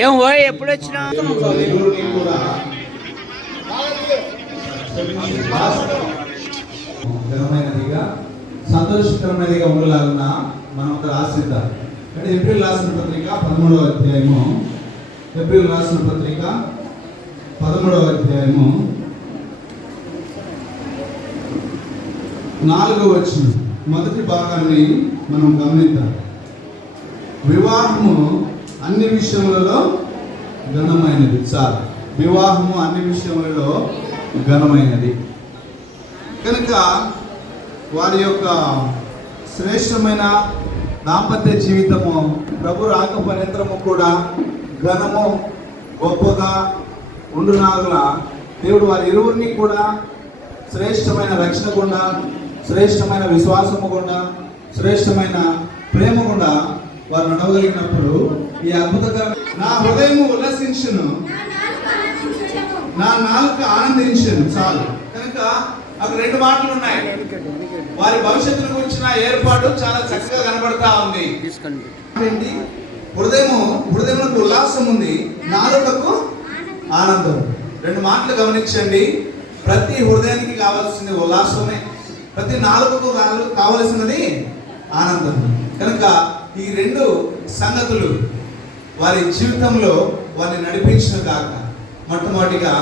ఏం పోయి ఎప్పుడు వచ్చినా ఘనమైనదిగా సంతోషకరమైనదిగా ఉండలాగున మనం రాసిద్దాం. అంటే ఏప్రిల్ రాసిన పత్రిక 13వ అధ్యాయము, ఏప్రిల్ రాసిన పత్రిక 13వ అధ్యాయము 4వ వచనం మొదటి భాగాన్ని మనం గమనిద్దాం. వివాహము అన్ని విషయములలో ఘనమైనది. చాలు, వివాహము అన్ని విషయములలో ఘనమైనది కనుక వారి యొక్క శ్రేష్టమైన దాంపత్య జీవితము ప్రభు రాక పర్యంతరము కూడా ఘనము గొప్పగా ఉండునాగుల దేవుడు వారి ఇరువురిని కూడా శ్రేష్టమైన రక్షణ గుండా, శ్రేష్టమైన విశ్వాసము గుండా, శ్రేష్టమైన ప్రేమ గుండా వారు నడవగలిగినప్పుడు ఈ అద్భుతకరమైన నా హృదయము ఉల్లసించును, నా నాలుక ఆనందించును. చాలు. కనుక అక్కడ 2 మాటలు ఉన్నాయి. వారి భవిష్యత్తును గురించిన ఏర్పాటు చాలా చక్కగా కనబడతా ఉంది. హృదయములకు ఉల్లాసం ఉంది, నాలుకకు ఆనందం. 2 మాటలు గమనించండి. ప్రతి హృదయానికి కావాల్సింది ఉల్లాసమే, ప్రతి నాలుకకు కావలసినది ఆనందం. కనుక ఈ 2 సంగతులు వారి జీవితంలో వారిని నడిపించిన కాక మొట్టమొదటిగా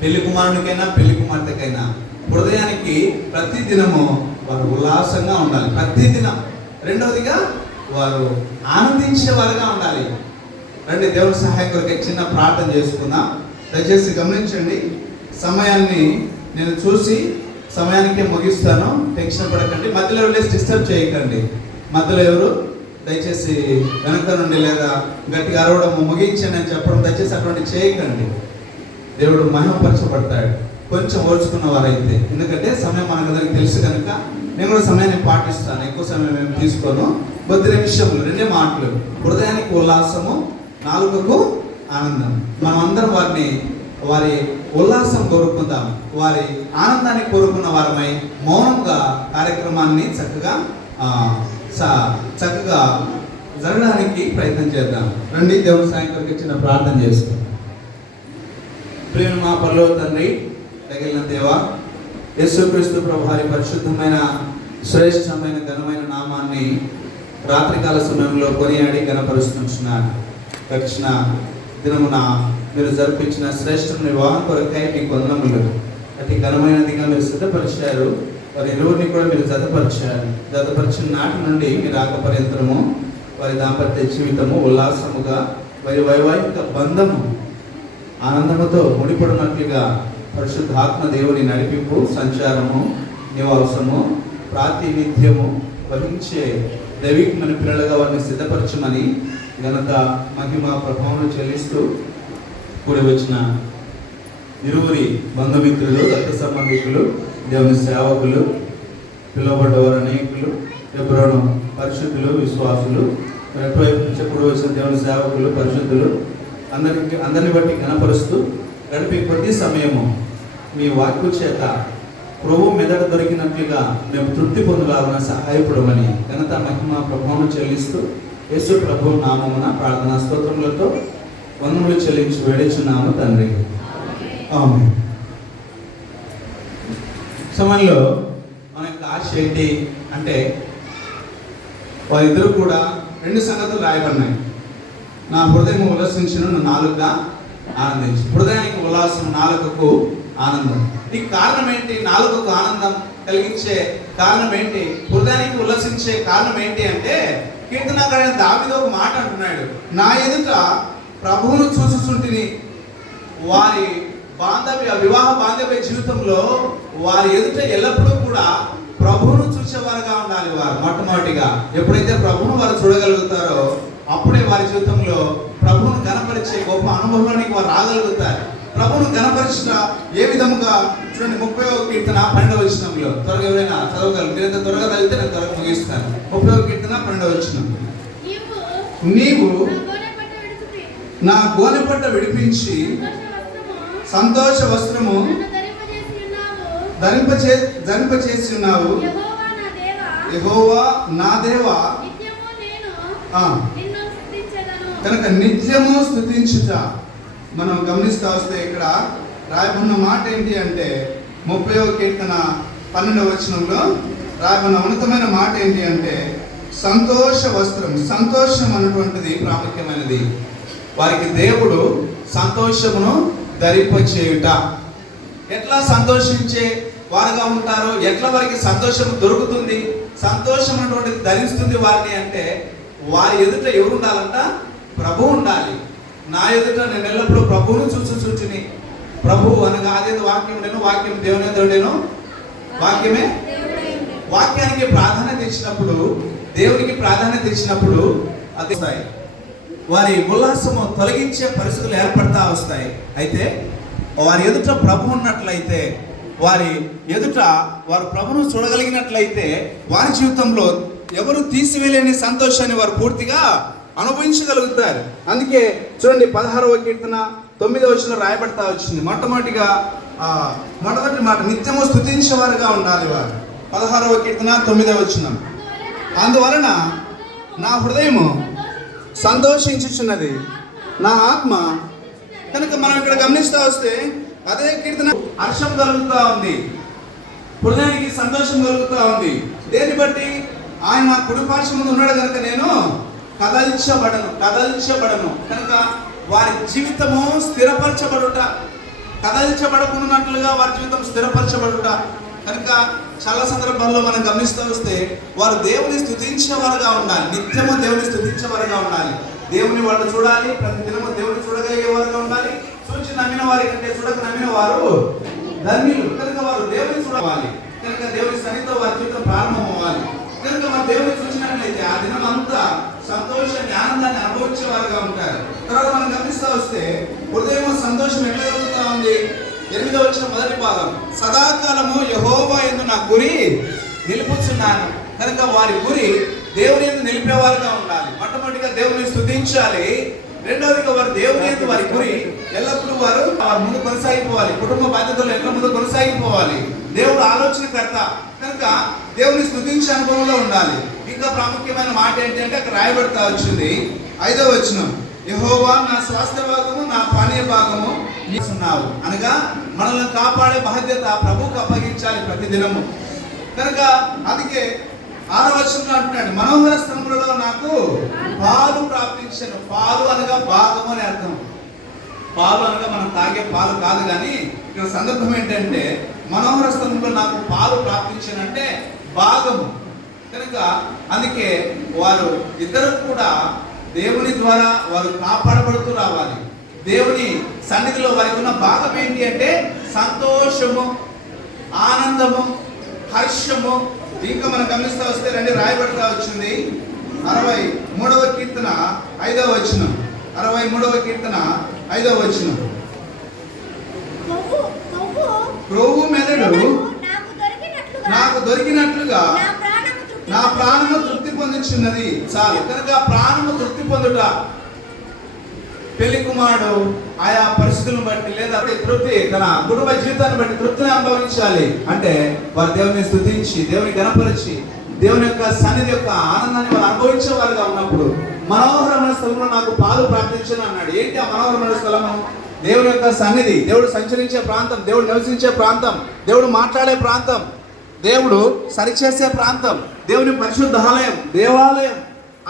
పెళ్లి కుమారునికైనా పెళ్లి కుమార్తెకైనా హృదయానికి ప్రతి దినము వారు ఉల్లాసంగా ఉండాలి, ప్రతి దినం. రెండవదిగా వారు ఆనందించేవారుగా ఉండాలి. రండి దేవుని సహాయం కొరకు చిన్న ప్రార్థన చేసుకుందాం. దయచేసి గమనించండి. సమయాన్ని నేను చూసి సమయానికే ముగిస్తాను, టెన్షన్ పడకండి. మధ్యలో వెళ్ళేసి డిస్టర్బ్ చేయకండి. మధ్యలో ఎవరు దయచేసి వెనక నుండి లేదా గట్టిగా అరవడం ముగించండి అని చెప్పడం దయచేసి అటువంటి చేయకండి. దేవుడు మహిమపరచబడతాడు కొంచెం ఓర్చుకున్న వారైతే. ఎందుకంటే సమయం మనకు తెలుసు కనుక నేను కూడా సమయాన్ని పాటిస్తాను. ఎక్కువ సమయం మేము తీసుకోను. కొద్ది నిమిషంలో 2 మాటలు. హృదయానికి ఉల్లాసము, నాలుకకు ఆనందం. మనం అందరం వారి ఉల్లాసం కోరుకుందాం, వారి ఆనందాన్ని కోరుకున్న వారమై మౌనంగా కార్యక్రమాన్ని చక్కగా జరగడానికి ప్రయత్నం చేద్దాం. రండి దేవుని సాయం కొరకు చిన్న ప్రార్థన చేస్తాం. ప్రేమ మా పరలోక తండ్రి, తగిలిన దేవా, యేసుక్రీస్తు ప్రభు వారి పరిశుద్ధమైన శ్రేష్టమైన ఘనమైన నామాన్ని రాత్రికాల సమయంలో కొనియాడి ఘనపరుస్తున్నాను. రక్షణ దినమున మీరు జరిపించిన శ్రేష్టమైన వివాహం కొరకై మీకు వందనములు. అతి ఘనమైనదిగా మీరు సిద్ధపరిచారు. వారి ఇరువురిని కూడా మీరు జతపరిచిన నాటి నుండి మీరు రాక పర్యంతరము వారి దాంపత్య జీవితము ఉల్లాసముగా, వారి వైవాహిక బంధము ఆనందముతో ముడిపడినట్లుగా పరిశుద్ధాత్మ దేవుని నడిపింపు, సంచారము, నివాసము, ప్రాతినిధ్యము వహించే దైవికమైన పిల్లలుగా వారిని సిద్ధపరచమని ఘనత, మహిమ, ప్రభావం చెల్లిస్తూ కూడి వచ్చిన ఇరువురి బంధుమిత్రులు, రక్త సంబంధికులు, దేవుని సేవకులు, పిలువబడ్డవారు అనేకులు, ఎవరోను పరిశుద్ధులు, విశ్వాసులు, ఎటువైపు నుంచి కూడి వచ్చిన దేవుని సేవకులు, పరిశుద్ధులు అందరిని బట్టి ఘనపరుస్తూ గడిపే కొద్ది సమయము మీ వాక్కు చేత ప్రభు మెదడ దొరికినట్లుగా మేము తృప్తి పొందలాగిన సహాయపడమని ఘనత, మహిమ, ప్రభావం చెల్లిస్తూ యేసు ప్రభు నామమున ప్రార్థనా స్తోత్రములతో వందనములు చెల్లించి వేడుచున్నాము తండ్రి. ఆమేన్. సమయంలో మన యొక్క ఆశ ఏంటి అంటే వారిద్దరూ కూడా 2 సంగతులు రాయబడినాయి. నా హృదయం ఉల్లాసించును, నా నాలుక ఆనందించు. హృదయానికి ఉల్లాసం, నాలుకకు ఆనందం. ఈ కారణం ఏంటి? నాలుకకు ఆనందం కలిగించే కారణం ఏంటి? హృదయానికి ఉల్లాసించే కారణం ఏంటి అంటే కీర్తనకారుడైన దావీదు ఒక మాట అంటున్నాడు. నా ఎదుట ప్రభువును చూసుచుంటిని. వారి వివాహ బాంధవ్య జీవితంలో వారి ఎదుట ఎల్లప్పుడూ కూడా ప్రభువును చూసేవారుగా ఉండాలి. వారు మొట్టమొదటిగా ఎప్పుడైతే ప్రభువును వారు చూడగలుగుతారో అప్పుడే వారి జీవితంలో ప్రభువును గణపరిచే గొప్ప అనుభవంలోనికి వారు రాగలుగుతారు. ప్రభువును గణపరిచిన ఏ విధముగా చూడండి. 30వ కీర్తన 12వ వచనంలో త్వరగా ఎవరైనా చదవగలరు? మీరంత త్వరగా చదివితే నేను త్వరగా ముగిస్తాను. 30వ కీర్తన 12వ వచనం. నీవు నా గోనెపట్ట విడిపించి సంతోష వస్త్రము ధరింపచేసి ఉన్నావు. యెహోవా నా దేవా కనుక నిత్యము స్తుతించుట. మనం గమనిస్తూ వస్తే ఇక్కడ రాయబడిన మాట ఏంటి అంటే 30వ కీర్తన 12వ వచనంలో రాయబడిన ఉన్నతమైన మాట ఏంటి అంటే సంతోష వస్త్రం. సంతోషం అన్నటువంటిది ప్రాముఖ్యమైనది. వారికి దేవుడు సంతోషమును ధరింపచేయుట. ఎట్లా సంతోషించే వారుగా ఉంటారో, ఎట్లా వారికి సంతోషం దొరుకుతుంది, సంతోషం అన్నటువంటిది ధరిస్తుంది వారిని అంటే వారి ఎదుట ఎవరు ఉండాలంట? ప్రభు ఉండాలి. నా ఎదుట నేను ఎల్లప్పుడూ ప్రభువును చూచుని. ప్రభువు అనగా అదే వాక్యం నేను, వాక్యం దేవుని దేవుడేను, వాక్యమే. వాక్యానికి ప్రాధాన్యత ఇచ్చినప్పుడు, దేవునికి ప్రాధాన్యత ఇచ్చినప్పుడు అది వారి ఉల్లాసము తొలగించే పరిస్థితులు ఏర్పడతా వస్తాయి. అయితే వారి ఎదుట ప్రభు ఉన్నట్లయితే, వారి ఎదుట వారు ప్రభును చూడగలిగినట్లయితే వారి జీవితంలో ఎవరు తీసివేయలేని సంతోషాన్ని వారు పూర్తిగా అనుభవించగలుగుతారు. అందుకే చూడండి 16వ కీర్తన 9వ వచనంలో రాయబడతా వచ్చింది. మొట్టమొదటి మాట నిత్యము స్తుతించేవారుగా ఉండాలి వారు. 16వ కీర్తన 9వ వచనం, అందువలన నా హృదయము సంతోషించుచున్నది, నా ఆత్మ. కనుక మనం ఇక్కడ గమనిస్తూ వస్తే అదే కీర్తన హర్షం కలుగుతూ ఉంది, హృదయానికి సంతోషం కలుగుతూ ఉంది. దేన్ని బట్టి? ఆయన నా కుడి పార్శ్వం ముందు ఉన్నాడు కనుక నేను కదల్చబడను. కనుక వారి జీవితము స్థిరపరచబడుట, కదల్చబడకున్నట్లుగా వారి జీవితం స్థిరపరచబడుట. కనుక చాలా సందర్భాల్లో మనం గమనిస్తూ వస్తే వారు దేవుని స్తుతించేవారుగా ఉండాలి. నిత్యము దేవుని స్తుతించేవారుగా ఉండాలి. దేవుని వాళ్ళు చూడాలి, ప్రతి దినము దేవుని చూడగలిగేవారుగా ఉండాలి. చూచి నమ్మిన వారి కంటే చూడక నమ్మిన వారు ధన్యులు. కనుక వారు దేవుని చూడాలి. కనుక దేవుని సన్నిధితో వారి జీవితం ప్రారంభం అవ్వాలి. కనుక వారు దేవుని చూసినట్లయితే ఆ దినం అంతా సంతోషాన్ని, ఆనందాన్ని అనుభవించేవారుగా ఉంటారు. తర్వాత మనం గమనిస్తూ వస్తే హృదయం సంతోషం ఎట్లా కలుగుతూ ఉంది? 8వ వచనం మొదటి భాగం, సదాకాలము యెహోవా యందు నా గురి నిలుపుచున్నాను. కనుక వారి గురి దేవుని యందు నిలిపేవారుగా ఉండాలి. మొట్టమొదటిగా దేవుని స్తుతించాలి. రెండవదిగా వారు దేవుని యందు వారి గురి ఎల్లప్పుడూ వారు ముందు కొనసాగిపోవాలి. కుటుంబ బాధ్యతలు ఎట్లా ముందు కొనసాగిపోవాలి. దేవుడు ఆలోచనకర్త కనుక దేవుని స్తుతించే అనుభవంలో ఉండాలి. ఇంకా ప్రాముఖ్యమైన మాట ఏంటంటే అక్కడ రాయబడతా వచ్చింది 5వ వచనం, యెహోవా నా స్వాస్థ్య భాగము, నా పానీయ భాగము నీవున్నావు. అనగా మనల్ని కాపాడే బాధ్యత ప్రభువుకు అప్పగించాలి ప్రతి దినము. కనుక అందుకే 6వ వచనంలో అంటున్నాడు, మనోహర స్తనములలో నాకు పాలు ప్రాప్తించను. పాలు అనగా భాగము అని అర్థం. పాలు అనగా మనం తాగే పాలు కాదు, కానీ ఇక్కడ సందర్భం ఏంటంటే మనోహర స్తనములో నాకు పాలు ప్రాప్తించనంటే భాగము. కనుక అందుకే వారు ఇద్దరు కూడా దేవుని ద్వారా వారు కాపాడబడుతూ రావాలి. దేవుని సన్నిధిలో వారికి ఉన్న భాగం ఏంటి అంటే సంతోషము, ఆనందము, హర్షము. ఇంకా మనం గమనిస్తూ వస్తే రండి రాయబడతా వచ్చింది 63వ కీర్తన 5వ వచనం. 63వ కీర్తన 5వ వచనం, క్రొవ్వు మెదడు నాకు దొరికినట్లుగా నా ప్రాణము తృప్తి పొందుచున్నది. చాలు. కనుక ప్రాణము తృప్తి పొందుట, పెళ్లి కుమారుడు ఆయా పరిస్థితులను బట్టి లేదా తృప్తి తన కుటుంబ జీవితాన్ని బట్టి తృప్తిని అనుభవించాలి అంటే వారు దేవుని స్తుతించి, దేవుని గణపరిచి, దేవుని యొక్క సన్నిధి యొక్క ఆనందాన్ని వారు అనుభవించే వారుగా ఉన్నప్పుడు మనోహరమైన స్థలంలో నాకు పాలు ప్రార్థించను అన్నాడు. ఏంటి ఆ మనోహరమైన స్థలము? దేవుని యొక్క సన్నిధి, దేవుడు సంచరించే ప్రాంతం, దేవుడు నివసించే ప్రాంతం, దేవుడు మాట్లాడే ప్రాంతం, దేవుడు సరిచేసే ప్రాంతం, దేవుని పరిశుద్ధ ఆలయం, దేవాలయం.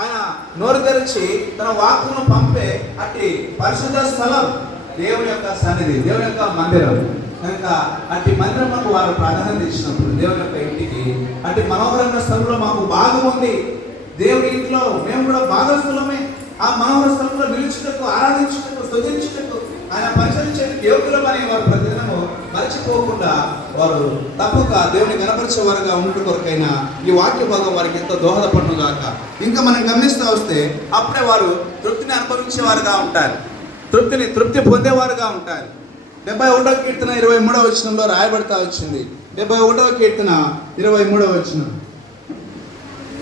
ఆయన నోరు తెరిచి తన వాక్కును పంపే అట్టి పరిశుద్ధ స్థలం దేవుని యొక్క సన్నిధి, దేవుని యొక్క మందిరం. కనుక అట్టి మందిరం మాకు వారు ప్రాధాన్యత ఇచ్చినప్పుడు దేవుని యొక్క ఇంటికి అట్టి మనోహరమైన స్థలంలో మాకు భాగం ఉంది. దేవుని ఇంట్లో మేము కూడా భాగస్థలమే. ఆ మనోహర స్థలంలో నిలుచుటకు, ఆరాధించుటకు, స్తుతించుటకు, ఆయన పరిచరించేందుకు యోగ్యులమని వారు ప్రతిదినము మర్చిపోకుండా వారు తప్పక దేవుని కనపరిచేవారుగా ఉండట కొరకైనా ఈ వాక్య భాగం వారికి ఎంతో దోహదపడును గాక. ఇంకా మనం గమనిస్తూ వస్తే అప్పుడే వారు తృప్తిని అనుభవించేవారుగా ఉంటారు, తృప్తి పొందేవారుగా ఉంటారు. 71వ కీర్తన 23వ వచనంలో రాయబడతా వచ్చింది. 71వ కీర్తన 23వ వచనం,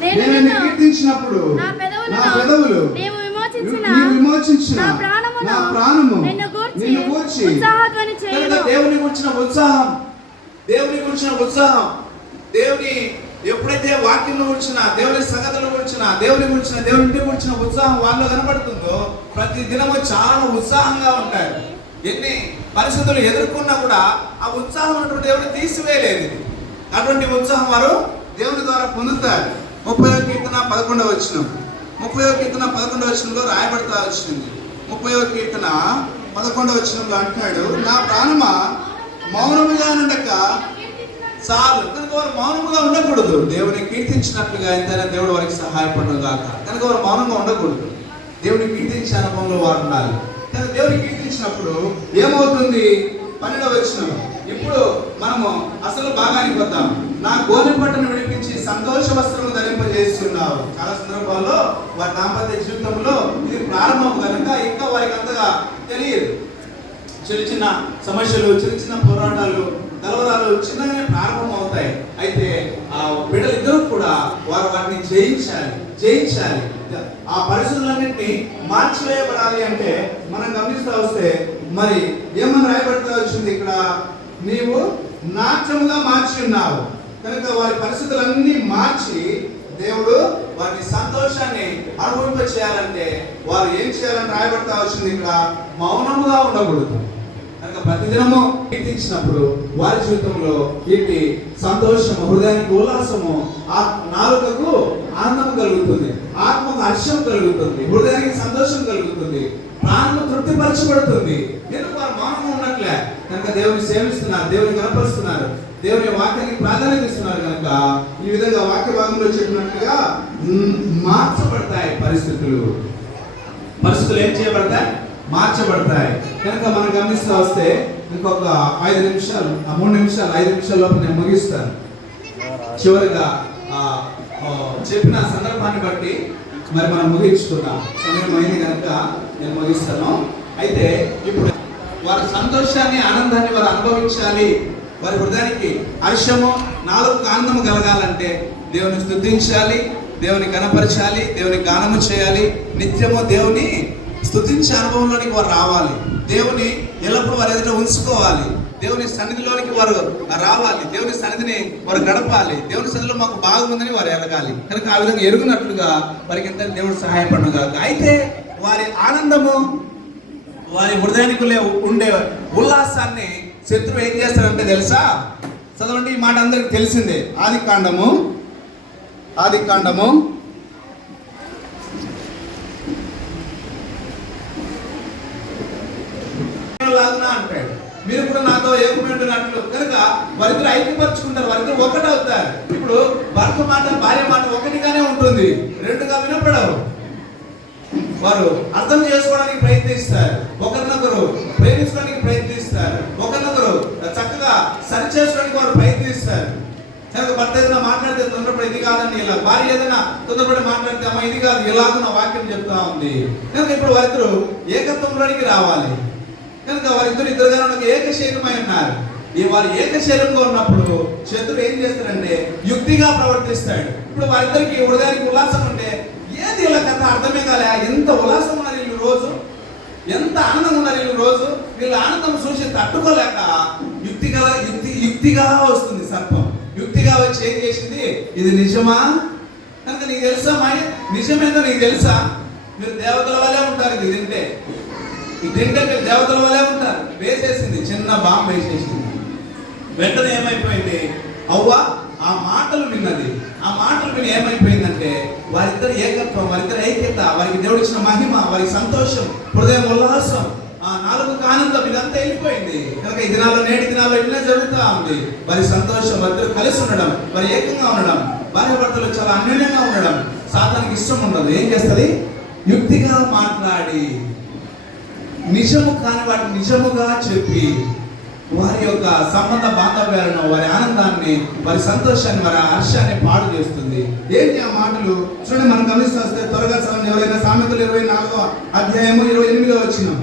నేను కీర్తించినప్పుడు నా పెదవులు నీవు విమోచించిన నా ప్రాణము నిన్ను గూర్చి దేవుని గురించిన ఉత్సాహం, దేవుని గురించిన ఉత్సాహం, దేవుని ఎప్పుడైతే వాక్యం గురించిన, దేవుని సంగతుల గురించిన, దేవుని గురించిన, దేవుని ఇంటి గురించిన ఉత్సాహం వాళ్ళు కనబడుతుందో ప్రతి దినము చాలా ఉత్సాహంగా ఉంటారు. ఎన్ని పరిస్థితులు ఎదుర్కొన్నా కూడా ఆ ఉత్సాహం అటువంటి దేవుడు తీసివేయలేదు. అటువంటి ఉత్సాహం వారు దేవుని ద్వారా పొందుతారు. 30వ కీర్తన 11వ వచనం, 30వ కీర్తన 11వ వచనంలో రాయబడతా వచ్చింది. 30వ కీర్తన 11వ వచనంలో అంటున్నాడు, నా ప్రాణమా మౌనముగా ఉండక చాలు. కనుక వారు మౌనముగా ఉండకూడదు. దేవుని కీర్తించినట్లుగా ఎంతైనా దేవుడు వారికి సహాయపడను గాక. కనుక వారు మౌనంగా ఉండకూడదు. దేవుని కీర్తించే అనుభవంలో వారు ఉండాలి. కానీ దేవుని కీర్తించినప్పుడు ఏమవుతుంది? 12వ వచనం, ఇప్పుడు మనము అసలు భాగానికి వద్దాం. నా గోనె పట్టును విడిపించి సంతోష వస్త్రము ధరింపజేస్తున్నావు. చాలా సందర్భాల్లో వారి దాంపత్య జీవితంలో ఇది ప్రారంభం కనుక ఇంకా వారికి అంతగా తెలియదు. చిన్న చిన్న సమస్యలు, చిన్న చిన్న పోరాటాలు, కలవరాలు చిన్నగానే ప్రారంభం అవుతాయి. అయితే ఆ బిడ్డలిద్దరూ కూడా వారు వాటిని జయించాలి. ఆ పరిస్థితులన్నింటినీ మార్చివేయబడాలి అంటే మనం గమనిస్తూ వస్తే మరి ఏమని రాయబడతా వచ్చింది ఇక్కడ, నీవు నాట్యముగా మార్చి ఉన్నావు. కనుక వారి పరిస్థితులన్నీ మార్చి దేవుడు వారి సంతోషాన్ని అనుభవింప చేయాలంటే వారు ఏం చేయాలని రాయబడతా వచ్చింది ఇక్కడ, మౌనముగా ఉండకూడదు. కనుక ప్రతిదినము కీర్తించినప్పుడు వారి జీవితంలో కీర్తి, సంతోషము, హృదయానికి ఉల్లాసము, నాలుకకు ఆనందం కలుగుతుంది, ఆత్మకు హర్షం కలుగుతుంది, హృదయానికి సంతోషం కలుగుతుంది, ప్రాణము తృప్తిపరచబడుతుంది. ఎందుకు వారు మౌనంగా ఉన్నట్లే? కనుక దేవుని సేవిస్తున్నారు, దేవుని కనపరుస్తున్నారు, దేవుని వాక్యానికి ప్రాధాన్యత ఇస్తున్నారు. కనుక ఈ విధంగా వాక్య భాగంలో చెప్పినట్టుగా మార్చబడతాయి పరిస్థితులు ఏం చేయబడతాయి? మార్చబడతాయి. కనుక మనం గమనిస్తూ వస్తే ఇంకొక 5 నిమిషాలు, 3 నిమిషాలు, 5 నిమిషాల లోపు నేను ముగిస్తాను. చివరిగా చెప్పిన సందర్భాన్ని బట్టి మరి మనం ముగించుకున్నాం. సమయం అయింది కనుక నేను ముగిస్తాను. అయితే ఇప్పుడు వారి సంతోషాన్ని, ఆనందాన్ని వారు అనుభవించాలి. వారి హృదయానికి హర్షము, నాలుగు ఆనందము కలగాలంటే దేవుని స్తుతించాలి, దేవుని కనపరచాలి, దేవుని గానము చేయాలి. నిత్యము దేవుని స్తుతించే అనుభవంలోనికి వారు రావాలి. దేవుని ఎల్లప్పుడూ వారి ఎదుట ఉంచుకోవాలి. దేవుని సన్నిధిలోనికి వారు రావాలి. దేవుని సన్నిధిని వారు గడపాలి. దేవుని సన్నిధిలో మాకు బాగుందని వారు ఎరగాలి. కనుక ఆ విధంగా ఎరుగునట్లుగా వారికి ఎంత దేవుడు సహాయపడను కాదు. అయితే వారి ఆనందము, వారి హృదయానికి ఉండే ఉల్లాసాన్ని శత్రువు ఏం చేస్తాడంటే తెలుసా? చదవండి, ఈ మాట అందరికి తెలిసిందే. ఆది కాండము అంటాడు, మీరు కూడా నాతో ఏకమైనట్లు. కనుక వారిద్దరు ఐక్యపరుచుకుంటారు, వారిద్దరు ఒకటవుతారు. ఇప్పుడు భర్త మాట, భార్య మాట ఒకటిగానే ఉంటుంది, రెండుగా వినపడవు. వారు అర్థం చేసుకోవడానికి ప్రయత్నిస్తారు, ఒకరినొకరు ప్రేమించడానికి ప్రయత్నిస్తారు, ఒకరినొకరు చక్కగా సరి చేసుకోవడానికి వారు ప్రయత్నిస్తారు. కనుక భర్త ఏదైనా మాట్లాడితే తొందరపడి ఇది కాదండి ఇలా, భార్య ఏదైనా తొందరపడి మాట్లాడితే అమ్మ ఇది కాదు ఇలాగ నా వాక్యం చెప్తా ఉంది. కనుక ఇప్పుడు వారిద్దరు ఏకత్వంలోనికి రావాలి. కనుక వారిద్దరు ఇద్దరుగా ఏకశరీరమై ఉన్నారు. ఈ వారు ఏకశరీరంగా ఉన్నప్పుడు శత్రువు ఏం చేస్తాడంటే యుక్తిగా ప్రవర్తిస్తాడు. ఇప్పుడు వారిద్దరికి హృదయానికి ఉల్లాసం ఉంటే ఏది ఇలా కథ అర్థమే కాలే, ఎంత ఉల్లాసం ఉన్నారు వీళ్ళు రోజు, ఎంత ఆనందంగా ఉన్నారు వీళ్ళు రోజు. వీళ్ళ ఆనందం చూసి తట్టుకోలేక యుక్తిగా వస్తుంది సర్పం. యుక్తిగా వచ్చి ఏం చేసింది, ఇది నిజమా? కనుక నీకు తెలుసా మా నిజమేందో నీకు తెలుసా? మీరు దేవతల వల్లే ఉంటారు, ఇది తింటే మీరు దేవతల వల్లే ఉంటారు. వేసేసింది, చిన్న బాంబు వేసేసింది. వెంటనే ఏమైపోయింది, అవ్వ ఆ మాటలు విన్నది. ఆ మాటలు విని ఏమైపోయిందంటే వారిద్దరు ఏకత్వం, వారిద్దరు ఐక్యత, వారికి దేవుడు ఇచ్చిన మహిమ, వారి సంతోషం, హృదయం ఉల్లాసం, ఆ నాలుగు ఆనందం ఇదంతా వెళ్ళిపోయింది. కనుక ఈ దినాల్లో, నేటి దినాల్లో ఇట్లా జరుగుతూ ఉంది. వారి సంతోషం, వారిద్దరు కలిసి ఉండడం, వారి ఏకంగా ఉండడం, భార్య భర్తలు చాలా అన్యోన్యంగా ఉండడం సాతానికి ఇష్టం ఉండదు. ఏం చేస్తుంది, యుక్తిగా మాట్లాడి నిజము కాని వాటిని నిజముగా చెప్పి వారి యొక్క సంబంధ బాంధవ్యాలను, వారి ఆనందాన్ని, వారి సంతోషాన్ని, వారి హర్షాన్ని పాడు చేస్తుంది. ఏంటి ఆ మాటలు చూడండి, మనం గమనిస్తూ వస్తే త్వరగా చదవండి. ఎవరైనా సామెతలు 24వ అధ్యాయము 28వ వచనం,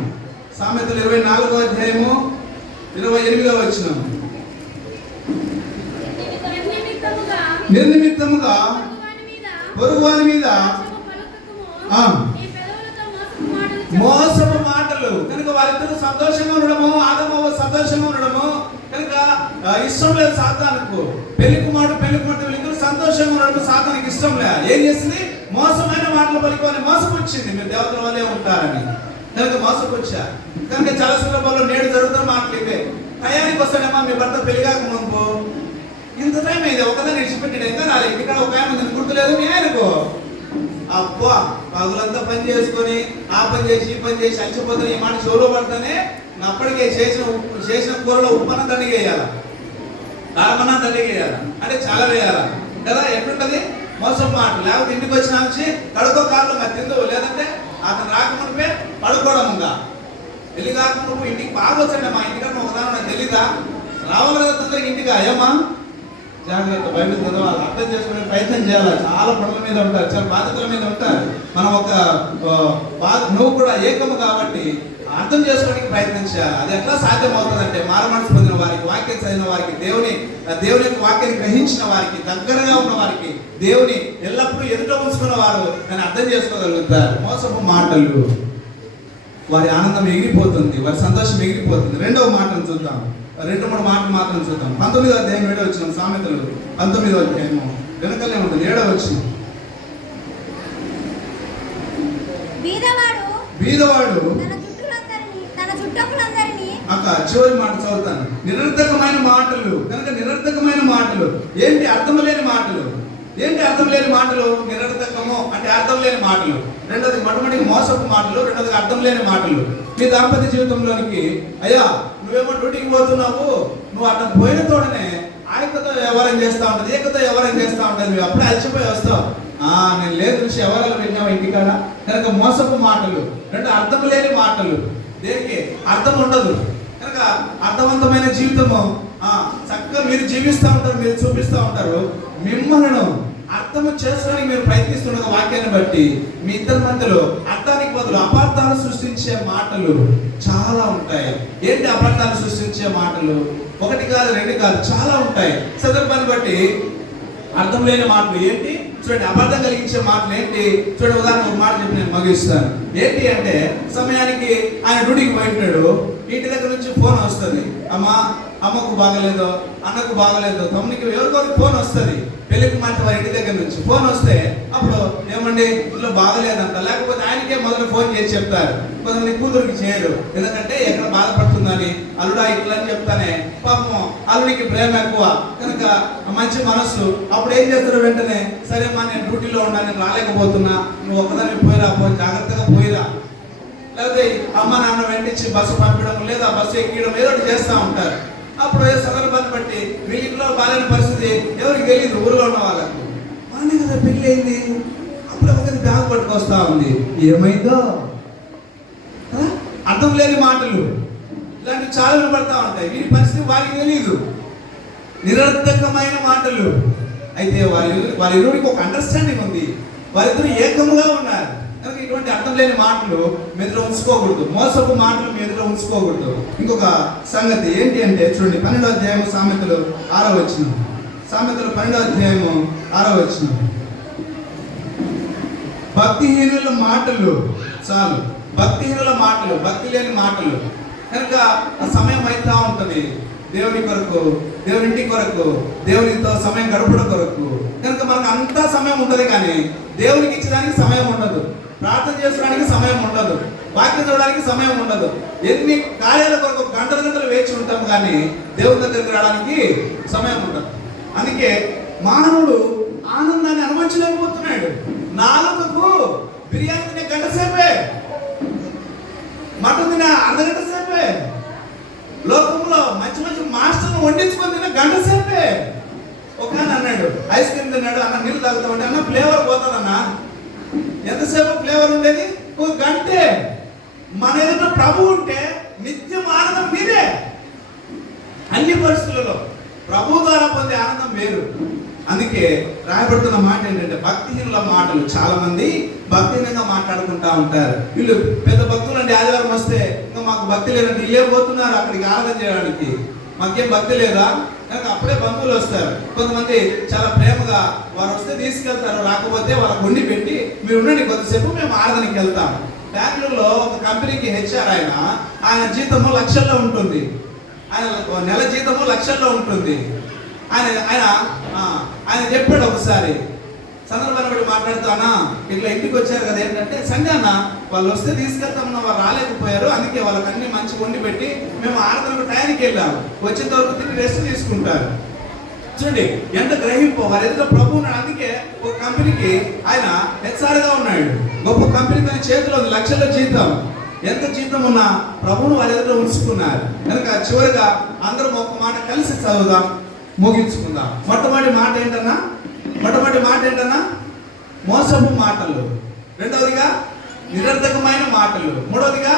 సామెతలు 24వ అధ్యాయము 28వ వచనం. నిర్నిమిత్తముగా పొరుగువాని మీద మోసపు మాటలు. కనుక వారిద్దరు సంతోషంగా ఉండడము, ఆదమవ్వ సంతోషంగా ఉండడము కనుక ఇష్టం లేదు సాతానుకు. పెళ్లి కుమారుడు వీళ్ళిద్దరు సంతోషంగా ఉండడం సాతానికి ఇష్టం లేదు. ఏం చేసింది? మోసమైన మాటలు పలుకొని మోసపుచ్చింది. మీరు దేవతల వల్లే ఉంటారని కనుక మోసపుచ్చా. కనుక చాలా సందర్భాల్లో నేడు జరుగుతున్న మాటలు ఇవే. టయానికి వస్తాడమ్మా మీ భర్త పెళ్లిగాక ముందు ఇంత టైం అయింది, ఒకదాన్ని విడిచిపెట్టాడు, ఇంకా రాలేదు, ఇక్కడ ఒక ఆయన ముందు గుర్తులేదు మీ ఆయనకు. అబ్బా పగులంతా పని చేసుకొని ఆ పని చేసి ఈ పని చేసి అలసిపోతాను. ఈ మాట చెవులో పడితేనే అప్పటికే చేసిన కూరలో ఉప్పన్న దండిగా వేయాల, కారమన్నా దండిగా వేయాల, అంటే చాలా వేయాల కదా. ఎట్లుంటది? మోసం మాట. లేకపోతే ఇంటికి వచ్చిన నుంచి కడుకో కాళ్ళు మరి తిందు, లేదంటే అతను రాకమునిపే పడుకోవడం ఉందా. పెళ్లి కాకముందు ఇంటికి బాగా వచ్చాడు, మా ఇంటికన్నా ఒకదాని నాకు తెలీదా, రావాలి కదా తొందరగా ఇంటికి. అయ్యమ్మా జాగ్రత్త, బైబిల్ చదవాలి, అర్థం చేసుకునే ప్రయత్నం చేయాలి. చాలా పనుల మీద ఉంటారు, చాలా బాధ్యతల మీద ఉంటారు. మనం ఒక నువ్వు కూడా ఏకము కాబట్టి అర్థం చేసుకోవడానికి ప్రయత్నం చేయాలి. అది ఎట్లా సాధ్యం అవుతుందంటే మారమనసు పొందిన వారికి, వాక్యం చదివిన వారికి, దేవుని యొక్క వాక్యాన్ని గ్రహించిన వారికి, దగ్గరగా ఉన్న వారికి, దేవుని ఎల్లప్పుడూ ఎదుట ఉంచుకున్న వారు దాన్ని అర్థం చేసుకోగలుగుతారు. మోసపు మాటలు వారి ఆనందం ఎగిరిపోతుంది, వారి సంతోషం ఎగిరిపోతుంది. రెండవ మాటను చూద్దాం, 2-3 మాటలు మాత్రం చూద్దాం. 19వ అధ్యాయం 7వ వచనం, సామెతలు 19వ అధ్యాయము వెనకలే ఉంటుంది, 7వ వచనం. బీదవాడు అక్క చివరి మాట చదువుతాను. నిరర్థకమైన మాటలు కనుక నిరర్థకమైన మాటలు ఏంటి? అర్థం లేని మాటలు. ఏంటి అర్థం లేని మాటలు? నిరర్థకము అంటే అర్థం లేని మాటలు. రెండోది మొట్టమొదటి మోసపు మాటలు, రెండోది అర్థం లేని మాటలు. మీ దాంపత్య జీవితంలోనికి అయ్యా నువ్వేమో డ్యూటీకి పోతున్నావు, నువ్వు అట్లా పోయిన తోడనే ఆయకతో వ్యవహారం చేస్తా ఉంటుంది, ఏకతో వ్యవహారం చేస్తా ఉంటుంది, నువ్వు అప్పుడే అలసిపోయి వస్తావు. నేను లేదు చూసి ఎవరైనా వెళ్ళినావు ఇంటికాడ. కనుక మోసపు మాటలు. రెండు అర్థం లేని మాటలు, దేనికి అర్థం ఉండదు. కనుక అర్థవంతమైన జీవితము చక్కగా మీరు జీవిస్తూ ఉంటారు, మీరు చూపిస్తూ ఉంటారు. మిమ్మల్ని అర్థం చేసుకోవడానికి మీరు ప్రయత్నిస్తున్న వాక్యాన్ని బట్టి మీ ఇద్దరి మధ్యలో అర్థానికి బదులు అపార్థాలు సృష్టించే మాటలు చాలా ఉంటాయి. ఏంటి అపార్థాలు సృష్టించే మాటలు? 1 కాదు 2 కాదు, చాలా ఉంటాయి. సందర్భాన్ని బట్టి అర్థం లేని మాటలు ఏంటి చూడండి, అబద్ధం కలిగించే మాటలు ఏంటి చూడండి. ఉదాహరణ ఒక మాట చెప్పి నేను ముగిస్తాను. ఏంటి అంటే సమయానికి ఆయన డ్యూటీకి పోయింటాడు, ఇంటి దగ్గర నుంచి ఫోన్ వస్తుంది, అమ్మకు బాగలేదు, అన్నకు బాగలేదు, తమ్మునికి ఎవరికొరికి ఫోన్ వస్తుంది. పెళ్లికి మాట వారి ఇంటి దగ్గర నుంచి ఫోన్ వస్తే అప్పుడు ఏమండి ఇంట్లో బాగలేదంట, లేకపోతే ఆయనకే మొదలు ఫోన్ చేసి చెప్తారు. కొంతమంది కూతురికి చేయరు, ఎందుకంటే ఎక్కడ బాధపడుతుందని. అల్లుడా ఇట్లా అని చెప్తానే పాపం అల్లుడికి ప్రేమ ఎక్కువ కనుక మంచి మనస్సు. అప్పుడు ఏం చేస్తారు? వెంటనే సరేమ్మా నేను డ్యూటీలో ఉన్నా, నేను రాలేకపోతున్నా, నువ్వు ఒక్కదాన్ని పోయిరా, జాగ్రత్తగా పోయిరా. లేకపోతే అమ్మ నాన్న వెంటించి బస్సు పంపడం లేదా బస్సు ఎక్కడం ఏదో ఒకటి చేస్తూ ఉంటారు. అప్పుడు ఏ సందర్భాన్ని బట్టి వీళ్ళలో బాలేని పరిస్థితి ఎవరికి తెలియదు, ఊరిలో ఉన్న వాళ్ళకు. వానే కదా పెళ్ళి అయింది, అప్పుడు ఒకరి బ్యాగ్ పట్టుకొస్తా ఉంది, ఏమైందో. అర్థం లేని మాటలు ఇలాంటివి చాలా వినపడతా ఉంటాయి. వీరి పరిస్థితి వారికి తెలియదు, నిరర్థకమైన మాటలు. అయితే వారి ఇరువురికి ఒక అండర్స్టాండింగ్ ఉంది, వారిద్దరు ఏకముగా ఉన్నారు. కనుక ఇటువంటి అర్థం లేని మాటలు మీ ఎదురు ఉంచుకోకూడదు, మోసపు మాటలు మీ ఎదురు ఉంచుకోకూడదు. ఇంకొక సంగతి ఏంటి అంటే చూడండి, 12వ అధ్యాయము సామెతలు 6వ వచనం. సామెతలు 12వ అధ్యాయము 6వ వచనం. భక్తిహీనుల మాటలు చాలు, భక్తిహీనుల మాటలు, భక్తి లేని మాటలు. కనుక సమయం అవుతా ఉంటుంది దేవుని కొరకు, దేవునింటి కొరకు, దేవునితో సమయం గడపడం కొరకు. కనుక మనకు అంతా సమయం ఉంటుంది, కానీ దేవునికి ఇచ్చడానికి సమయం ఉండదు, ప్రార్థన చేసుకోవడానికి సమయం ఉండదు, వాక్యం చదవడానికి సమయం ఉండదు. ఎన్ని కార్యాల కొరకు గంటలు వేచి ఉంటాం, కానీ దేవుని దగ్గరికి రావడానికి సమయం ఉండదు. అందుకే మానవుడు ఆనందాన్ని అనుభవించలేకపోతున్నాడు. నాలుగుకు బిర్యానీ తినే గంట సేపే, మటన్ తినే అర్ధగంట సేపే, లోకంలో మంచి మంచి మాస్టర్ను వండించుకొని తిన్న గంట సేపే. ఒక అన్నాడు ఐస్ క్రీమ్ తిన్నాడు, అన్న నీళ్ళు తాగుతామంటే అన్న ఫ్లేవర్ పోతుందన్నా. ఎంతసేపు ఫ్లేవర్ ఉండేది? ఒక గంటే. మన ఎదుట ప్రభు ఉంటే నిత్యం ఆనందం మీదే. అన్ని పరిస్థితులలో ప్రభు ద్వారా పొందే ఆనందం వేరు. అందుకే రాయబడుతున్న మాట ఏంటంటే భక్తిహీనుల మాటలు. చాలా మంది భక్తిహీనంగా మాట్లాడుకుంటా ఉంటారు. వీళ్ళు పెద్ద భక్తులు అండి, ఆదివారం వస్తే ఇంకా మాకు భక్తి లేదంటే ఇల్లే పోతున్నారు అక్కడికి ఆరాధన చేయడానికి. మాకేం భక్తి లేదా? కనుక అప్పుడే బంధువులు వస్తారు. కొంతమంది చాలా ప్రేమగా వారు వస్తే తీసుకెళ్తారు, రాకపోతే వాళ్ళకు వండి పెట్టి మీరు ఉండండి కొద్దిసేపు, మేము ఆరాధనకి వెళ్తాం. బెంగళూరులో ఒక కంపెనీకి హెచ్ఆర్ ఆయన జీతము లక్షల్లో ఉంటుంది, ఆయన నెల జీతము లక్షల్లో ఉంటుంది. ఆయన ఆయన చెప్పాడు ఒకసారి సందర్భాన్ని బట్టి మాట్లాడుతానా, ఇట్లా ఇంటికి వచ్చారు కదా, ఏంటంటే సండే అన్న వాళ్ళు వస్తే తీసుకెళ్తామన్నా వాళ్ళు రాలేకపోయారు, అందుకే వాళ్ళకి అన్ని మంచి వండి పెట్టి మేము ఆరాధనకు టయానికి వెళ్ళాము, వచ్చేంత వరకు తిని రెస్ట్ తీసుకుంటారు. చూడండి ఎంత గ్రహింపు వారి ఎదుట ప్రభు ఉన్నాడు. అందుకే ఒక కంపెనీకి ఆయన హెచ్ఆర్గా ఉన్నాడు, గొప్ప కంపెనీ తన చేతిలో ఉంది, లక్షల్లో జీతం, ఎంత జీతం ఉన్నా ప్రభువును వారి ఎదుట ఉంచుకున్నారు. కనుక చివరిగా అందరం ఒక మాట కలిసి చదువుదాం, ముగించుకుందాం. మొట్టమొదటి మాట ఏంటన్నా మోసపు మాటలు, రెండవదిగా నిరర్థకమైన మాటలు, మూడవదిగా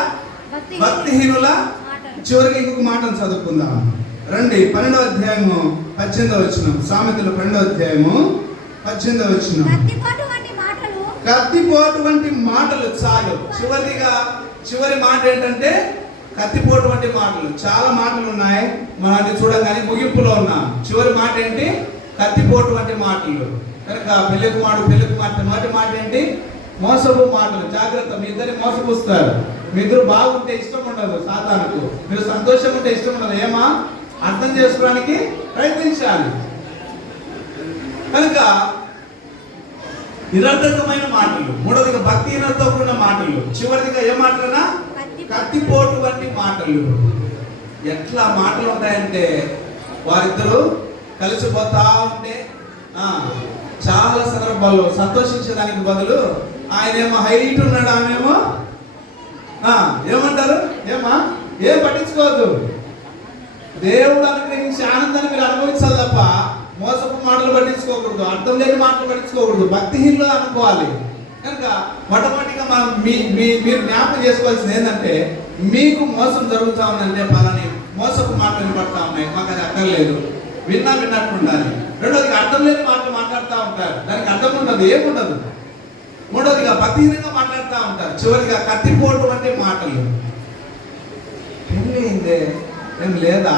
భక్తిహీనుల. చివరికి ఇంకొక మాటను చదువుకుందాం రండి. 12వ అధ్యాయము 18వ వచనం, సామెతలు 12వ అధ్యాయము 18వ వచనం. కత్తిపోటు వంటి మాటలు చాలు. చివరి మాట ఏంటంటే కత్తిపోటు వంటి మాటలు. చాలా మాటలు ఉన్నాయి, మనం అది చూడగానే ముగింపులో ఉన్నాం. చివరి మాట ఏంటి? కత్తిపోటు వంటి మాటలు. కనుక పెళ్లి కుమార్తె మొదటి మాట ఏంటి? మోసపు మాటలు. జాగ్రత్త, మీ ఇద్దరిని మోసపుస్తారు. మీ ఇద్దరు బాగుంటే ఇష్టం ఉండదు సాతానుకు, మీరు సంతోషంగా ఉంటే ఇష్టం ఉండదు. ఏమా అర్థం చేసుకోవడానికి ప్రయత్నించాలి. కనుక నిరర్థకమైన మాటలు, మూడవదిగా భక్తిహీనతతో కూడిన మాటలు, చివరిదిగా ఏ మాటలన్నా కత్తిపోటు వంటి మాటలు. ఎట్లా మాటలు ఉంటాయంటే వారిద్దరూ కలిసిపోతా ఉంటే చాలా సందర్భాల్లో సంతోషించడానికి బదులు ఆయనేమో హైట్ ఉన్నాడు, ఆమెమో ఏమంటారు, ఏం పట్టించుకోవద్దు. దేవుడు అనుగ్రహించి ఆనందాన్ని మీరు అనుభవించాలి తప్ప మోసపు మాటలు పట్టించుకోకూడదు, అర్థం లేని మాటలు పట్టించుకోకూడదు, భక్తిహీనులు అనుకోవాలి. కనుక మొట్టమొదటిగా మీరు జ్ఞాపకం చేసుకోవాల్సింది ఏంటంటే, మీకు మోసం జరుగుతూ ఉందంటే పలాని మోసపు మాటలు వినపడతా ఉన్నాయి, మాకు అది అక్కర్లేదు, విన్నట్టు ఉండాలి. రెండోదిగా అర్థం లేని మాటలు మాట్లాడుతూ ఉంటారు, దానికి అర్థం ఉండదు, ఏముండదు. మూడోదిగా భక్తిహీనంగా మాట్లాడుతూ ఉంటారు. చివరిగా కత్తిపోటు వంటి మాటలు. పెళ్ళి అయిందే ఏం లేదా,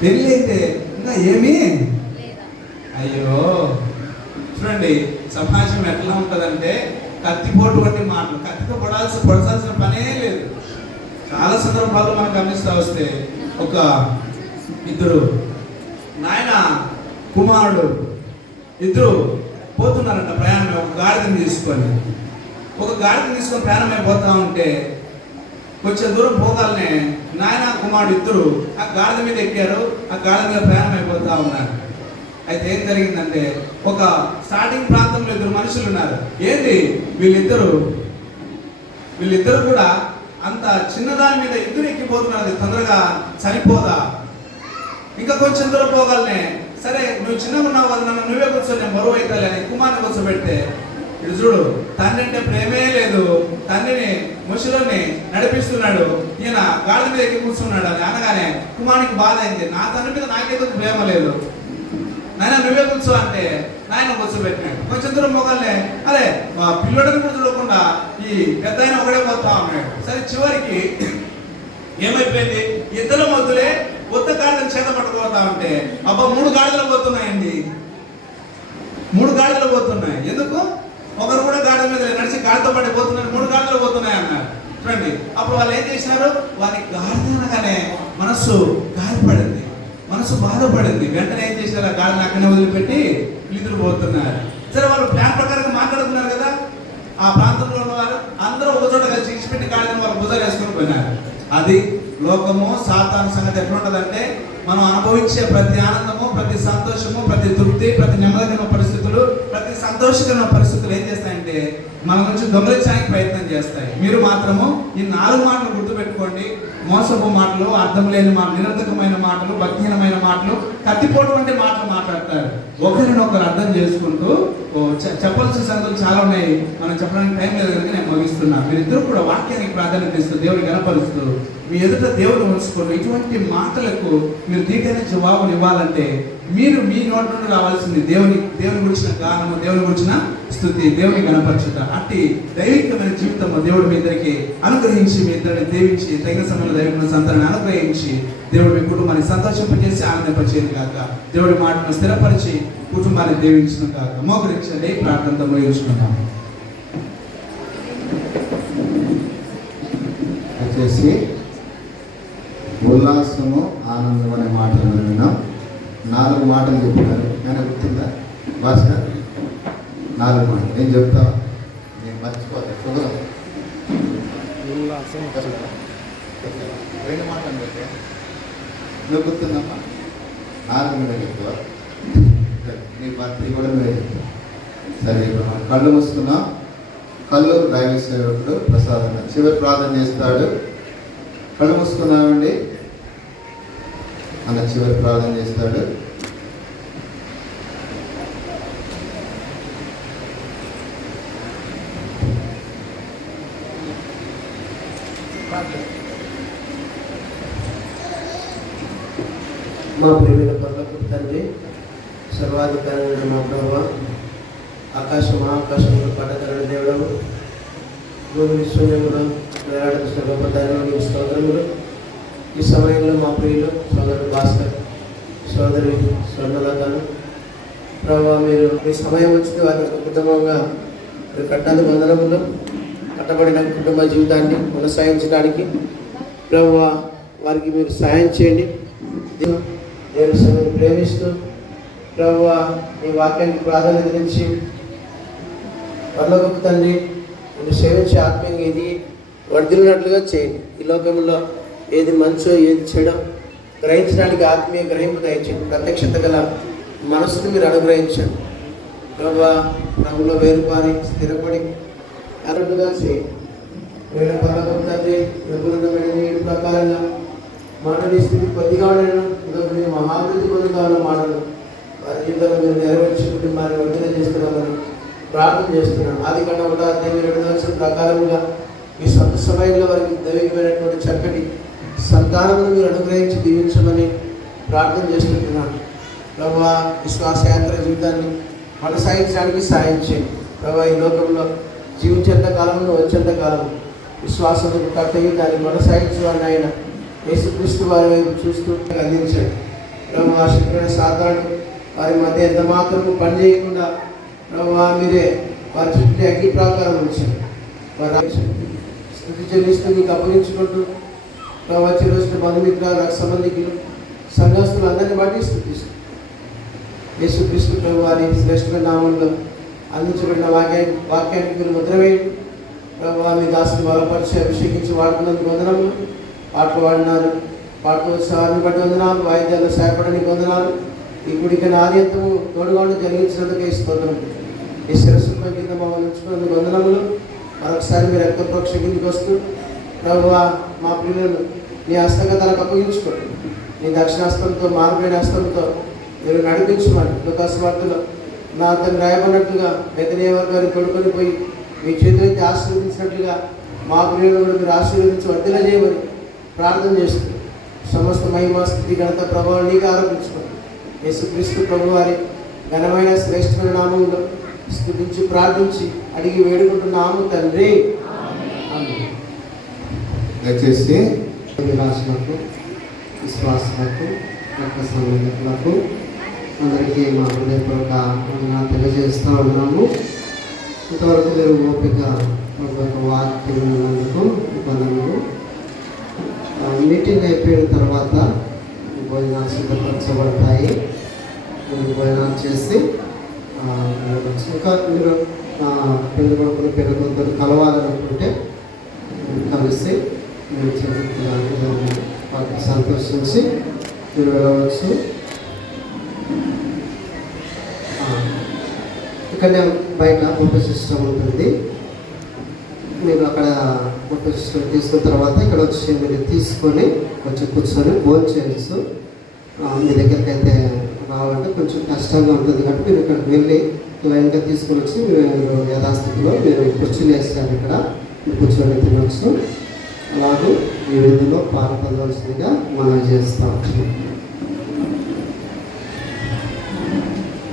పెళ్ళి అయితే ఇంకా ఏమీ, అయ్యో చూడండి సమాజం ఎట్లా ఉంటుందంటే కత్తిపోటు వంటి మాటలు. కత్తితో పొడాల్సిన పనే లేదు. చాలా సందర్భాల్లో మనం గమనిస్తూ వస్తే ఒక ఇద్దరు నాయన కుమారుడు ఇద్దరు పోతున్నారంట ప్రయాణం, ఒక గాడిదని తీసుకొని ప్రయాణం అయిపోతా ఉంటే కొంచెం దూరం పోగాలనే నాయన కుమారుడు ఇద్దరు ఆ గాడిద మీద ఎక్కారు, ఆ గాడిద మీద ప్రయాణం అయిపోతా ఉన్నారు. అయితే ఏం జరిగిందంటే ఒక స్టార్టింగ్ ప్రాంతంలో ఇద్దరు మనుషులు ఉన్నారు. ఏంటి వీళ్ళిద్దరు కూడా అంత చిన్నదాని మీద ఇద్దరు ఎక్కిపోతున్నారు, తొందరగా చనిపోదా, ఇంకా కొంచెం దూరం పోగలనే, సరే నువ్వు చిన్నగా ఉన్నావు కదా, నన్ను నువ్వే కూర్చొని నేను బరువు అవుతాలే అని కుమార్ని కూర్చోబెడితే, ఇటు చూడు తండ్రి అంటే ప్రేమే లేదు, తండ్రిని ముసలిని నడిపిస్తున్నాడు, ఈయన గాడి మీద ఎక్కి కూర్చున్నాడు అని అనగానే కుమారునికి బాధ అయింది. నా తండ్రి మీద నాకేదో ప్రేమ లేదు, నాయన నువ్వే కూర్చో అంటే నాయన కూర్చోబెట్టినాడు. కొంచెం దూరం పోగలనే, అరే మా పిల్లడిని కూడా చూడకుండా ఈ పెద్ద ఆయన ఒకడే పోతా ఉన్నాడు. సరే చివరికి ఏమైపోయింది, ఇద్దరు మొదలే కొత్త గాడిదలు చేత పట్టుకోతా ఉంటే అబ్బా 3 గాడిదలు పోతున్నాయండి, 3 గాడిదలు పోతున్నాయి. ఎందుకు? ఒకరు కూడా గాడిద మీద నడిచి గాడితో పడి పోతున్నారు, 3 గాడిదలు పోతున్నాయి అన్నారు. చూడండి అప్పుడు వాళ్ళు ఏం చేసినారు, వారి గాడిద అనగానే మనస్సు గాయపడింది, మనసు బాధపడింది. వెంటనే ఏం చేశారు, ఆ గాడిని అక్కడనే వదిలిపెట్టి వీళ్ళిద్దరు పోతున్నారు. సరే వాళ్ళు ప్లాన్ ప్రకారంగా మాట్లాడుతున్నారు కదా, ఆ ప్రాంతంలో ఉన్నవారు అందరూ ఒక చోట కలిసి ఇచ్చిపెట్టి గాడిని వాళ్ళు భుజాలు వేసుకొని పోయినారు. అది లోకము సాతాను సంగతి ఎట్లుంటదంటే, మనం అనుభవించే ప్రతి ఆనందము, ప్రతి సంతోషము, ప్రతి తృప్తి, ప్రతి నెమ్మదికరమైన పరిస్థితులు, ప్రతి సంతోషకరమైన పరిస్థితులు ఏం చేస్తాయంటే మన నుంచి దొంగలించడానికి ప్రయత్నం చేస్తాయి. మీరు మాత్రము ఈ 4 మాటలు గుర్తుపెట్టుకోండి. మోసపు మాటలు, అర్థం లేని మాటలు, నిరర్థకమైన మాటలు, భక్తిహీనమైన మాటలు, కత్తిపోటు వంటి మాటలు మాట్లాడతారు. ఒకరినొకరు అర్థం చేసుకుంటూ చెప్పాల్సిన సంగతులు చాలా ఉన్నాయి, మనం చెప్పడానికి టైం లేదు కనుక నేను ముగిస్తున్నాను. మీరిద్దరు కూడా వాక్యానికి ప్రాధాన్యత ఇస్తూ దేవుని కనపరుస్తూ మీ ఎదుట దేవుడు ఉంచుకోండి. ఇటువంటి మాటలకు మీరు దీటైన జవాబులు ఇవ్వాలంటే మీరు మీ నోటి నుండి రావాల్సింది దేవుని గురించిన గానము, దేవుని గురించిన స్తుతి, దేవుని గణపరచుట. అట్టి దైవికమైన జీవితము దేవుడు మీ ఇద్దరికి అనుగ్రహించి, మీ ఇద్దరిని దీవించి, తగిన సమయంలో దైవిక సంతానాన్ని అనుగ్రహించి, దేవుడు మీ కుటుంబాన్ని సంతోషింపజేసి ఆనందింపచేయను కాక, దేవుడి మాటను స్థిరపరిచి కుటుంబాన్ని దీవించిన కాక. మోకరించండి, ప్రార్థనతో ముగించుకుంటాం. వచ్చేసి ఉల్లాసము, ఆనందం అనే మాటలు విన్నాం. 4 మాటలు చెప్పినారు. నేను గుర్తుందా భాస్కర్? 4 మాటలు నేను చెప్తావా? నేను మర్చిపోతా. షుగర్ 2 మాటలు చెప్పే నువ్వు గుర్తుందమ్మా? 4 మీద చెప్తావా? నీ భర్త కూడా నువ్వే చెప్తావు. సరే, ఇప్పుడు మనం కళ్ళు మూసుకున్నాం. కళ్ళు దైవ సేవకుడు ప్రసాద్ అన్న చివరి ప్రార్థన చేస్తాడు. కళ్ళు మూసుకున్నామండి. అన్న చివరి ప్రార్థన చేస్తాడు. మా ప్రియమైన పరలోకపు తండ్రి, సర్వాధికారి మా ప్రభువా, మహాకాశంలో పట్టకరణ దేవుడము, భూమి శూన్యములో వేలాడుతున్న గొప్ప ధైర్యం స్తోత్రములు. ఈ సమయంలో మా ప్రియులు సోదరుడు భాస్కర్, సోదరి స్వర్ణలతను ప్రభువా, మీరు ఈ సమయం వచ్చింది వారి కుటుంబంగా మీరు కట్టాలి వందనములు కట్టబడిన కుటుంబ జీవితాన్ని కొనసాగించడానికి ప్రభువా వారికి మీరు సహాయం చేయండి. దేవుని సమయం ప్రేమిస్తూ ప్రభువా ఈ వాక్యానికి ప్రాధాన్యత ఇచ్చి పరలోకపు తండ్రి మీరు సేవించే ఆత్మీయంగా ఇది వర్ధిల్లినట్లుగా చేయండి. ఈ లోకంలో ఏది మంచో ఏది చెడో గ్రహించడానికి ఆత్మీయ గ్రహింపు దయచేయండి. ప్రత్యక్షత గల మనసును మీరు అనుగ్రహించండి ప్రభువా. ప్రభులో వేరుపారి స్థిరపడి అన్నట్టుగా చేయండి. వేరే పరలోకపు తండ్రి ఈ ప్రకారంగా మానవ స్థితి కొద్దిగా ఉండడం మీరు మహాభివృద్ధి పొందుతామన్న మాటలు వారి జీవితంలో మీరు నెరవేర్చి కుటుంబాన్ని వర్ధన చేస్తున్నామని ప్రార్థన చేస్తున్నాను. ఆది కన్నా 1:2 ప్రకారంగా మీ సొంత సమయంలో వారికి దైవికమైనటువంటి చక్కటి సంతానమును మీరు అనుగ్రహించి దీవించమని ప్రార్థన చేస్తున్నాను. ప్రభువా విశ్వాసయాత్ర జీవితాన్ని కొనసాగించడానికి సాయం చేయండి ప్రభువా. ఈ లోకంలో జీవించేంత కాలంలో వచ్చేంత కాలం విశ్వాసముకు కట్టయి దాన్ని కొనసాగించడానికి ఆయన యేసుక్రీస్తు వారి వైపు చూస్తూ అందించండి ప్రభువా. శక్తిమైన సాతాను వారి మధ్య ఎంత మాత్రము పని చేయకుండా ప్రభువా మీరే వారి చుట్టూ అగ్ని ప్రాకారం ఉంచండి. వారి స్థితి చెల్లిస్తూ మీకు అప్పగించుకుంటూ ప్రభావ చిరోజు బంధుమిత్రులు రక్త సంబంధికులు సంఘస్థులు అందరినీ బట్టి స్థుతిస్తూ యేసుక్రీస్తు ప్రభు వారి శ్రేష్ఠమైన నామంలో అందించబడిన వాక్యానికి మీరు ముద్ర వేయండి ప్రభువా. మీ దాసుని బలపరిచి అభిషేకించి వాడుకున్నందుకు వందనములు. పాటలు పాడినారు, పాటలు వారిని బట్టి వందనాలు, వాయిద్యాలు సహాయపడడానికి వందనాలు. ఈ గుడికి ఆద్యంతము తోడుగాను జరిగించినందుకు స్తోత్రం. ఈ శిరస్సుపై కింద మమ్మల్ని ఉంచుకున్నందుకు వందనములు. మరొకసారి మీరు రక్త ప్రోక్ష కిందికి వస్తూ ప్రభువా మా పిల్లలను నీ హస్తగతాలకు అప్పగించుకోండి. నీ దక్షిణాస్తంతో మార్పులైన హస్తంతో మీరు నడిపించమని లోకాసువార్తలో నా అతను రాయబడినట్లుగా బెతనియా వర్గాన్ని తోడుకొని పోయి మీ చేతులైతే ఆశీర్వదించినట్లుగా మా పిల్లలను కూడా మీరు ఆశీర్వదించి వర్ధిల్ల చేయమని ప్రార్థన చేస్తుంది. సమస్త మహిమ స్థితి ఘనత ప్రభావం నీకు ఆరోపించుకోండి. యేసుక్రీస్తు ప్రభు వారి ఘనమైన శ్రేష్ఠమైన నామంలో స్తుతించి ప్రార్థించి అడిగి వేడుకుంటున్నాము తండ్రి. దయచేసి విలాసులకు విశ్వాసులకు రక్త సంబంధికులకు అందరికీ మా హృదయపూర్వక తెలియజేస్తూ ఉన్నాము. ఇంతవరకు మీరు ఓపిక వాక్యం ఉన్నందుకు వందనములు. మీటింగ్ అయిపోయిన తర్వాత భోజనాలు సిద్ధపరచబడతాయి. భోజనాలు చేసి ఇంకా మీరు పెళ్లి కొడుకులు పెళ్లి కొడుకులు కలవాలనుకుంటే కలిసి మీరు వాటికి సంతోషించి మీరు వెళ్ళవచ్చు. ఇక్కడనే బయట ఫోటో సిస్టమ్ ఉంటుంది. మీరు అక్కడ ఫోటో సిస్టమ్ తీసుకున్న తర్వాత ఇక్కడ వచ్చి మీరు తీసుకొని వచ్చి కూర్చొని భోజనం చేయొచ్చు. మీ దగ్గరికి అయితే రావాలంటే కొంచెం కష్టంగా ఉంటుంది కాబట్టి మీరు ఇక్కడికి వెళ్ళి లైన్గా తీసుకొని వచ్చి మీరు యథాస్థితిలో మీరు కుర్చీలు వేస్తారు. ఇక్కడ కూర్చొని తినవచ్చు. అలాగే ఈ విధంలో పాల్పొందవలసిందిగా మనం చేస్తాం.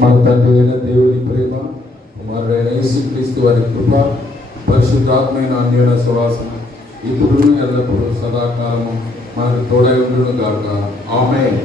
మన తండ్రి అయిన దేవుని ప్రేమ, కుమారుడైన యేసుక్రీస్తు వారి కృప, పరిశుద్ధాత్మైన అన్యోన్య సహవాసం ఇప్పుడు ఎల్లప్పుడూ సదాకాలము మనకు తోడై ఉండును గాక. ఆమేన్.